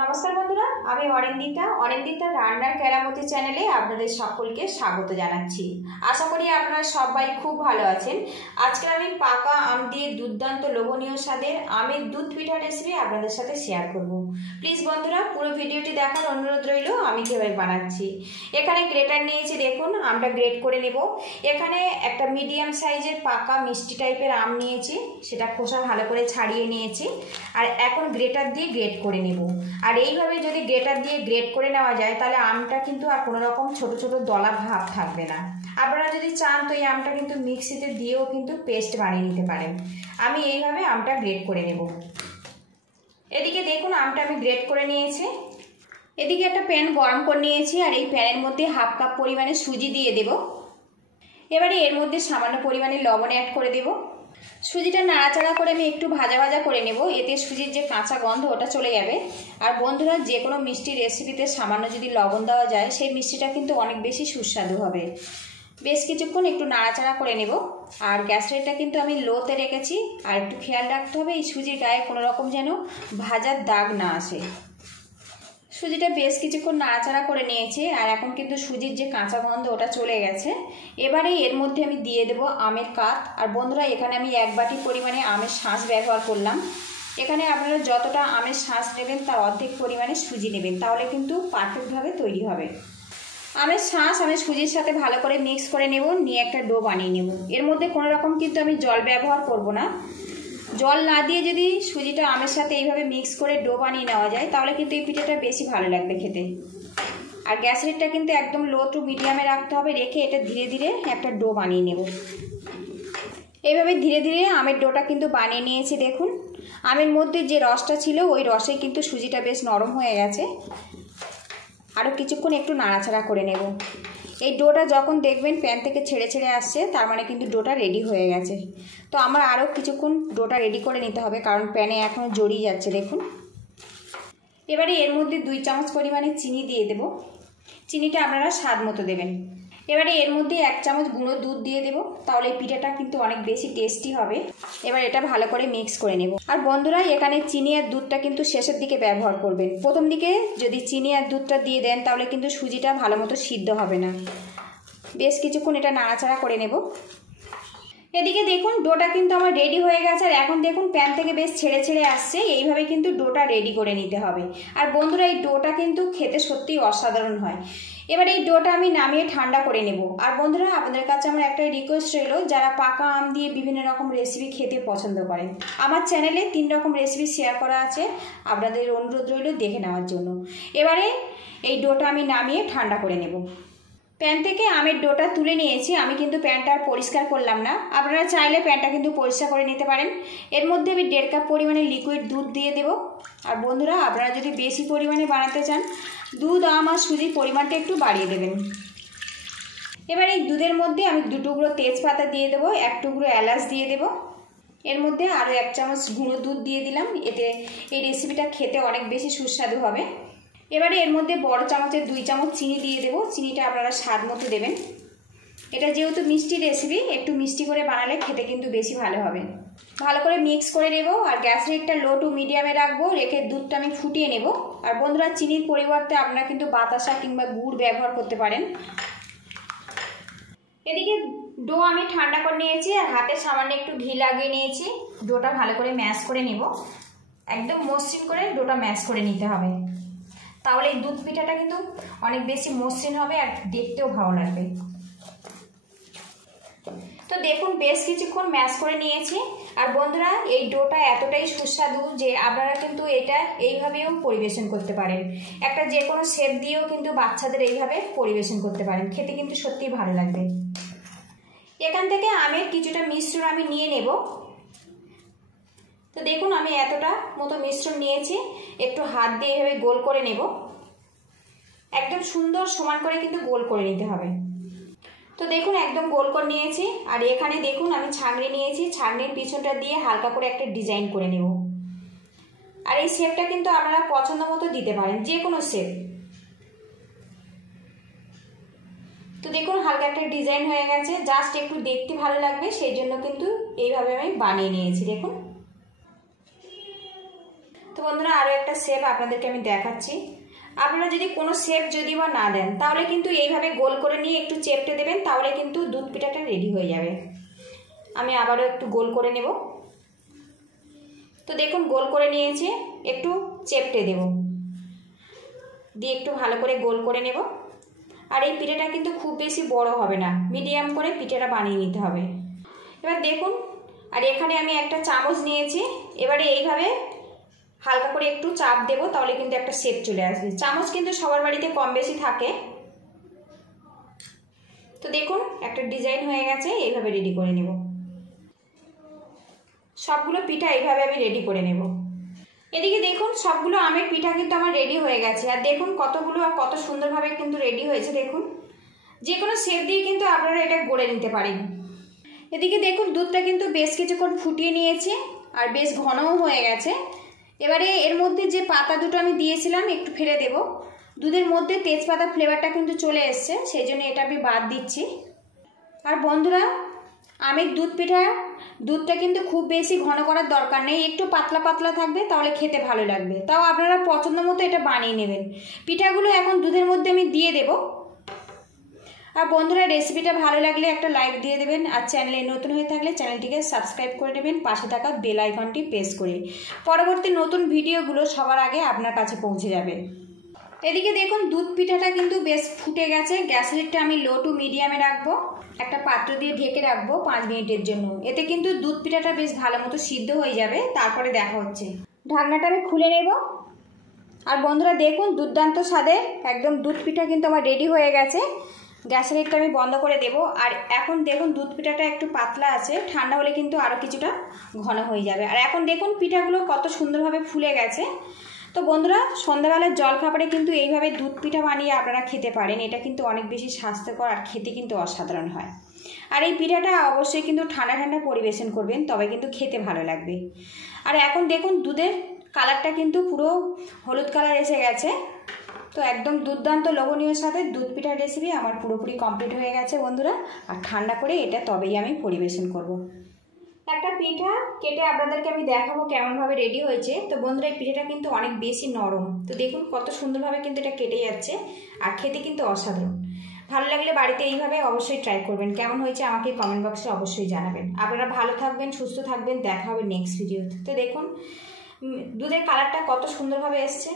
নমস্কার বন্ধুরা, আমি অনিন্দিতা রান্নার কেরামতি চ্যানেলে আপনাদের সকলকে স্বাগত জানাচ্ছি। আশা করি আপনারা সবাই খুব ভালো আছেন। আজকে আমি পাকা আম দিয়ে দুর্দান্ত লোভনীয় স্বাদের আমের দুধ পিঠা রেসিপি আপনাদের সাথে শেয়ার করব। প্লিজ বন্ধুরা পুরো ভিডিওটি দেখার অনুরোধ রইল আমি কীভাবে বানাচ্ছি। এখানে গ্রেটার নিয়েছি, দেখুন আমটা গ্রেট করে নেব। এখানে একটা মিডিয়াম সাইজের পাকা মিষ্টি টাইপের আম নিয়েছি, সেটা খোসা ভালো করে ছাড়িয়ে নিয়েছি। আর এখন গ্রেটার দিয়ে গ্রেট করে নেব। আর এইভাবে যদি গ্রেটার দিয়ে গ্রেট করে নেওয়া যায় তাহলে আমটা কিন্তু আর কোনো রকম ছোট ছোট দলা ভাব থাকবে না। আপনারা যদি চান তো এই আমটা কিন্তু মিক্সিতে দিয়েও কিন্তু পেস্ট বানিয়ে নিতে পারেন। আমি এইভাবে আমটা গ্রেট করে নেব। এদিকে দেখুন আমটা আমি গ্রেট করে নিয়েছি। এদিকে একটা প্যান গরম করে নিয়েছি আর এই প্যানের মধ্যে হাফ কাপ পরিমাণে সুজি দিয়ে দেব। এবারে এর মধ্যে সামান্য পরিমাণে লবণ অ্যাড করে দেব। সুজিটা নাড়াচাড়া করে আমি একটু ভাজা ভাজা করে নেব, এতে সুজির যে কাঁচা গন্ধ ওটা চলে যাবে। আর বন্ধুরা, যে কোনো মিষ্টি রেসিপিতে সামান্য যদি লবণ দেওয়া যায় সেই মিষ্টিটা কিন্তু অনেক বেশি সুস্বাদু হবে। বেশ কিছুক্ষণ একটু নাড়াচাড়া করে নেব। আর গ্যাস রেটটা কিন্তু আমি লোতে রেখেছি। আর একটু খেয়াল রাখতে হবে এই সুজির গায়ে কোনো রকম যেন ভাজার দাগ না আসে। সুজিটা বেশ কিছুক্ষণ নাড়াচাড়া করে নিয়েছি আর এখন কিন্তু সুজির যে কাঁচা গন্ধ ওটা চলে গেছে। এবারে এর মধ্যে আমি দিয়ে দেব আমের কাত। আর বন্ধুরা, এখানে আমি 1 বাটি পরিমাণে আমের শাঁস ব্যবহার করলাম। এখানে আপনারা যতটা আমের শাঁস নেবেন তার অর্ধেক পরিমাণে সুজি নেবেন, তাহলে কিন্তু পারফেক্টভাবে তৈরি হবে। আমের শাঁস আমি সুজির সাথে ভালো করে মিক্স করে নেব, নিয়ে একটা ডো বানিয়ে নেব। এর মধ্যে কোনো রকম কিন্তু আমি জল ব্যবহার করব না। জল না দিয়ে যদি সুজিটা আমের সাথে এইভাবে মিক্স করে ডো বানিয়ে নেওয়া যায় তাহলে কিন্তু এই পিঠাটা বেশি ভালো লাগবে খেতে। আর গ্যাস রেটটা কিন্তু একদম লো টু মিডিয়ামে রাখতে হবে, রেখে এটা ধীরে ধীরে একটা ডো বানিয়ে নেব। এইভাবে ধীরে ধীরে আমের ডোটা কিন্তু বানিয়ে নিয়েছি। দেখুন আমের মধ্যে যে রসটা ছিল ওই রসে কিন্তু সুজিটা বেশ নরম হয়ে গেছে। আরও কিছুক্ষণ একটু নাড়াচাড়া করে নেব। এই ডোটা যখন দেখবেন প্যান থেকে ছেড়ে ছেড়ে আসছে তার মানে কিন্তু ডোটা রেডি হয়ে গেছে। তো আমার আরও কিছুক্ষণ ডোটা রেডি করে নিতে হবে, কারণ প্যানে এখনও জড়িয়ে যাচ্ছে। দেখুন এবারে এর মধ্যে 2 চামচ পরিমাণে চিনি দিয়ে দেব। চিনিটা আপনারা স্বাদ মতো দেবেন। এবারে এর মধ্যে 1 চামচ গুঁড়ো দুধ দিয়ে দেব, তাহলে এই পিঠাটা কিন্তু অনেক বেশি টেস্টি হবে। এবার এটা ভালো করে মিক্স করে নেব। আর বন্ধুরা, এখানে চিনি আর দুধটা কিন্তু শেষের দিকে ব্যবহার করবেন। প্রথম দিকে যদি চিনি আর দুধটা দিয়ে দেন তাহলে কিন্তু সুজিটা ভালো মতো সিদ্ধ হবে না। বেশ কিছুক্ষণ এটা নাড়াচাড়া করে নেব। এদিকে দেখুন ডোটা কিন্তু আমার রেডি হয়ে গেছে। আর এখন দেখুন প্যান থেকে বেশ ছেড়ে ছেড়ে আসছে। এইভাবে কিন্তু ডোটা রেডি করে নিতে হবে। আর বন্ধুরা, এই ডোটা কিন্তু খেতে সত্যিই অসাধারণ হয়। এবার এই ডোটা আমি নামিয়ে ঠান্ডা করে নেব। আর বন্ধুরা, আপনাদের কাছে আমার একটাই রিকোয়েস্ট রইল, যারা পাকা আম দিয়ে বিভিন্ন রকম রেসিপি খেতে পছন্দ করেন, আমার চ্যানেলে 3 রকম রেসিপি শেয়ার করা আছে, আপনাদের অনুরোধ রইল দেখে নেওয়ার জন্য। এবারে এই ডোটা আমি নামিয়ে ঠান্ডা করে নেব। প্যান থেকে আমের ডোটা তুলে নিয়েছি। আমি কিন্তু প্যানটা আর পরিষ্কার করলাম না, আপনারা চাইলে প্যানটা কিন্তু পরিষ্কার করে নিতে পারেন। এর মধ্যে আমি 1.5 কাপ পরিমাণে লিকুইড দুধ দিয়ে দেব। আর বন্ধুরা, আপনারা যদি বেশি পরিমাণে বানাতে চান দুধ, আম আর সুজির পরিমাণটা একটু বাড়িয়ে দেবেন। এবার এই দুধের মধ্যে আমি 2 টুকরো তেজপাতা দিয়ে দেবো, 1 টুকরো এলাচ দিয়ে দেব। এর মধ্যে আরও 1 চামচ গুঁড়ো দুধ দিয়ে দিলাম, এতে এই রেসিপিটা খেতে অনেক বেশি সুস্বাদু হবে। এবারে এর মধ্যে বড় চামচের 2 চামচ চিনি দিয়ে দেবো। চিনিটা আপনারা স্বাদ মতো দেবেন। এটা যেহেতু মিষ্টি রেসিপি, একটু মিষ্টি করে বানালে খেতে কিন্তু বেশি ভালো হবে। ভালো করে মিক্স করে নেব। আর গ্যাস রেটটা লো টু মিডিয়ামে রাখবো, রেখে দুধটা আমি ফুটিয়ে নেব। আর বন্ধুরা, চিনির পরিবর্তে আপনারা কিন্তু বাতাসা কিংবা গুড় ব্যবহার করতে পারেন। এদিকে ডো আমি ঠান্ডা করে নিয়েছি আর হাতে সামান্য একটু ঘি লাগিয়ে নিয়েছি। ডোটা ভালো করে ম্যাশ করে নেব। একদম মসৃণ করে ডোটা ম্যাশ করে নিতে হবে, তাহলে এই দুধ পিঠাটা কিন্তু অনেক বেশি মসৃণ হবে আর দেখতেও ভালো লাগবে। তো দেখুন বেশ কিছুক্ষণ ম্যাশ করে নিয়েছি। আর বন্ধুরা, এই ডোটা এতটাই সুস্বাদু যে আপনারা কিন্তু এটা এইভাবেও পরিবেশন করতে পারেন। একটা যে কোনো শেপ দিয়েও কিন্তু বাচ্চাদের এইভাবে পরিবেশন করতে পারেন, খেতে কিন্তু সত্যিই ভালো লাগবে। এখান থেকে আমের কিছুটা মিশ্রণ আমি নিয়ে নেব। তো দেখুন আমি এতটা মতো মিশ্রণ নিয়েছি, একটু হাত দিয়ে এভাবে গোল করে নেব। একদম সুন্দর সমান করে কিন্তু গোল করে নিতে হবে। তো দেখুন একদম গোল করে নিয়েছি। আর এখানে দেখুন আমি ছাঁকনি নিয়েছি, ছাঁকনির পিছনটা দিয়ে হালকা করে একটা ডিজাইন করে নেব। আর এই শেপটা কিন্তু আপনারা পছন্দ মতো দিতে পারেন, যে কোনো শেপ। তো দেখুন হালকা একটা ডিজাইন হয়ে গেছে, জাস্ট একটু দেখতে ভালো লাগবে সেই জন্য কিন্তু এইভাবে আমি বানিয়ে নিয়েছি। দেখুন তো বন্ধুরা আরও একটা শেপ আপনাদেরকে আমি দেখাচ্ছি। আপনারা যদি কোনো শেপ যদি বা না দেন তাহলে কিন্তু এইভাবে গোল করে নিয়ে একটু চেপটে দেবেন, তাহলে কিন্তু দুধ পিঠাটা রেডি হয়ে যাবে। আমি আবারও একটু গোল করে নেব। তো দেখুন গোল করে নিয়েছি, একটু চেপটে দেব, দিয়ে একটু ভালো করে গোল করে নেব। আর এই পিঠাটা কিন্তু খুব বেশি বড় হবে না, মিডিয়াম করে পিঠাটা বানিয়ে নিতে হবে। এবার দেখুন, আর এখানে আমি একটা চামচ নিয়েছি, এবারে এইভাবে হালকা করে একটু চাপ দেব, তাহলে কিন্তু একটা শেপ চলে আসবে। চামচ কিন্তু সবার বাড়িতে কম বেশি থাকে। তো দেখুন একটা ডিজাইন হয়ে গেছে, এইভাবে রেডি করে নেব। সবগুলো পিঠা এইভাবে আমি রেডি করে নেব। এদিকে দেখুন সবগুলো আমের পিঠা কিন্তু আমার রেডি হয়ে গেছে। আর দেখুন কতগুলো আর কত সুন্দরভাবে কিন্তু রেডি হয়েছে। দেখুন যে কোনো শেপ দিয়ে কিন্তু আপনারা এটা গড়ে নিতে পারেন। এদিকে দেখুন দুধটা কিন্তু বেশ কিছুক্ষণ ফুটিয়ে নিয়েছে আর বেশ ঘনও হয়ে গেছে। এবারে এর মধ্যে যে পাতা দুটো আমি দিয়েছিলাম একটু ফেলে দেব। দুধের মধ্যে তেজপাতা ফ্লেভারটা কিন্তু চলে এসছে, সেই জন্য এটা আমি বাদ দিচ্ছি। আর বন্ধুরা আমের দুধটা কিন্তু খুব বেশি ঘন করার দরকার নেই, একটু পাতলা পাতলা থাকবে, তাহলে খেতে ভালো লাগবে। তাও আপনারা পছন্দ মতো এটা বানিয়ে নেবেন। পিঠাগুলো এখন দুধের মধ্যে আমি দিয়ে দেব। আর বন্ধুরা রেসিপিটা ভালো লাগলে একটা লাইক দিয়ে দেবেন, আর চ্যানেলে নতুন হয়ে থাকলে চ্যানেলটিকে সাবস্ক্রাইব করে নেবেন, পাশে থাকা বেল আইকনটি প্রেস করে। পরবর্তী নতুন ভিডিওগুলো সবার আগে আপনার কাছে পৌঁছে যাবে। এদিকে দেখুন দুধ পিঠাটা কিন্তু বেশ ফুটে গেছে। গ্যাস লিডটা আমি লো টু মিডিয়ামে রাখবো, একটা পাত্র দিয়ে ঢেকে রাখবো 5 মিনিটের জন্য। এতে কিন্তু দুধ পিঠাটা বেশ ভালো মতো সিদ্ধ হয়ে যাবে। তারপরে দেখা হচ্ছে। ঢাকনাটা আমি খুলে নেব। আর বন্ধুরা দেখুন দুর্দান্ত স্বাদের একদম দুধ পিঠা কিন্তু আমার রেডি হয়ে গেছে। গ্যাসের লিডটা আমি বন্ধ করে দেব। আর এখন দেখুন দুধ পিঠাটা একটু পাতলা আছে, ঠান্ডা হলে কিন্তু আরও কিছুটা ঘন হয়ে যাবে। আর এখন দেখুন পিঠাগুলো কত সুন্দরভাবে ফুলে গেছে। তো বন্ধুরা সন্ধ্যাবেলার জলখাবারে কিন্তু এইভাবে দুধ পিঠা বানিয়ে আপনারা খেতে পারেন। এটা কিন্তু অনেক বেশি স্বাস্থ্যকর আর খেতে কিন্তু অসাধারণ হয়। আর এই পিঠাটা অবশ্যই কিন্তু ঠান্ডা ঠান্ডা পরিবেশন করবেন, তবে কিন্তু খেতে ভালো লাগবে। আর এখন দেখুন দুধের কালারটা কিন্তু পুরো হলুদ কালার এসে গেছে। তো একদম দুর্দান্ত লোভনীয় সাথে দুধ পিঠার রেসিপি আমার পুরোপুরি কমপ্লিট হয়ে গেছে বন্ধুরা। আর ঠান্ডা করে এটা তবেই আমি পরিবেশন করব। একটা পিঠা কেটে আপনাদেরকে আমি দেখাবো কেমনভাবে রেডি হয়েছে। তো বন্ধুরা এই পিঠাটা কিন্তু অনেক বেশি নরম। তো দেখুন কত সুন্দরভাবে কিন্তু এটা কেটে যাচ্ছে, আর খেতে কিন্তু অসাধারণ। ভালো লাগলে বাড়িতে এইভাবে অবশ্যই ট্রাই করবেন। কেমন হয়েছে আমাকে কমেন্ট বক্সে অবশ্যই জানাবেন। আপনারা ভালো থাকবেন, সুস্থ থাকবেন, দেখা হবে নেক্সট ভিডিওতে। তো দেখুন দুধের কালারটা কত সুন্দরভাবে এসছে।